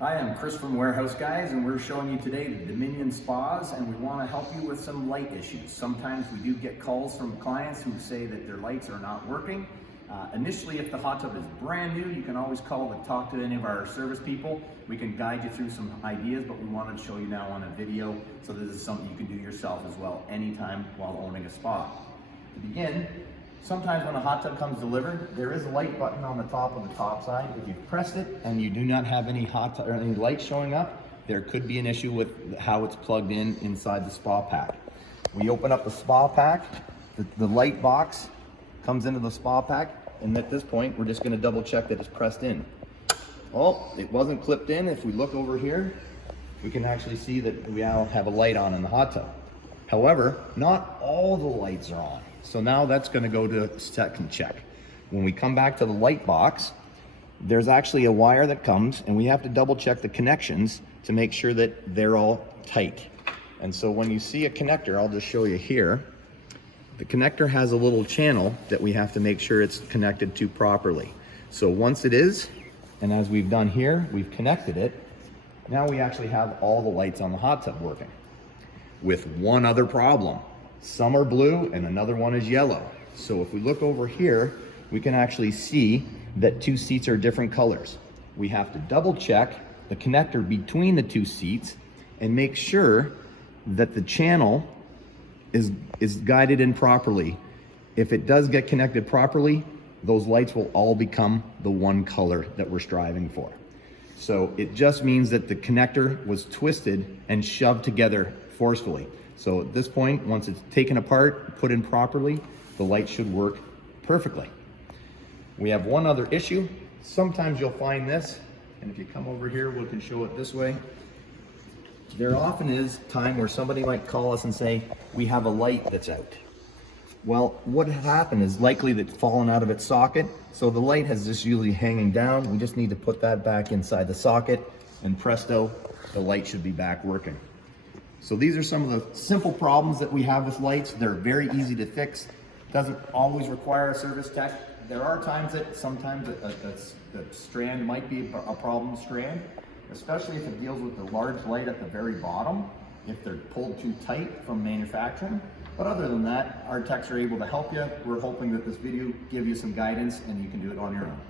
Hi, I'm Chris from Warehouse Guys, and we're showing you today the Dominion spas, and we want to help you with some light issues. Sometimes we do get calls from clients who say that their lights are not working. Initially, if the hot tub is brand new, you can always call and talk to any of our service people. We can guide you through some ideas, but we wanted to show you now on a video, so this is something you can do yourself as well anytime while owning a spa. To begin, sometimes when a hot tub comes delivered, there is a light button on the top of the top side. If you've pressed it and you do not have any any light showing up, there could be an issue with how it's plugged in inside the spa pack. We open up the spa pack, the light box comes into the spa pack, and at this point, we're just gonna double check that it's pressed in. Oh, it wasn't clipped in. If we look over here, we can actually see that we now have a light on in the hot tub. However, not all the lights are on. So now that's going to go to second check. When we come back to the light box, there's actually a wire that comes, and we have to double check the connections to make sure that they're all tight. And so when you see a connector, I'll just show you here. The connector has a little channel that we have to make sure it's connected to properly. So once it is, and as we've done here, we've connected it, now we actually have all the lights on the hot tub working. With one other problem. Some are blue and another one is yellow. So if we look over here, we can actually see that two seats are different colors. We have to double check the connector between the two seats and make sure that the channel is guided in properly. If it does get connected properly, those lights will all become the one color that we're striving for. So it just means that the connector was twisted and shoved together forcefully. So at this point, once it's taken apart, put in properly, the light should work perfectly. We have one other issue. Sometimes you'll find this, and if you come over here, we can show it this way. There often is time where somebody might call us and say, we have a light that's out. Well, what had happened is likely that it's fallen out of its socket, so the light has just usually hanging down. We just need to put that back inside the socket, and presto, the light should be back working. So these are some of the simple problems that we have with lights. They're very easy to fix. Doesn't always require a service tech. There are times that sometimes a strand might be a problem strand, especially if it deals with the large light at the very bottom, if they're pulled too tight from manufacturing. But other than that, our techs are able to help you. We're hoping that this video give you some guidance and you can do it on your own.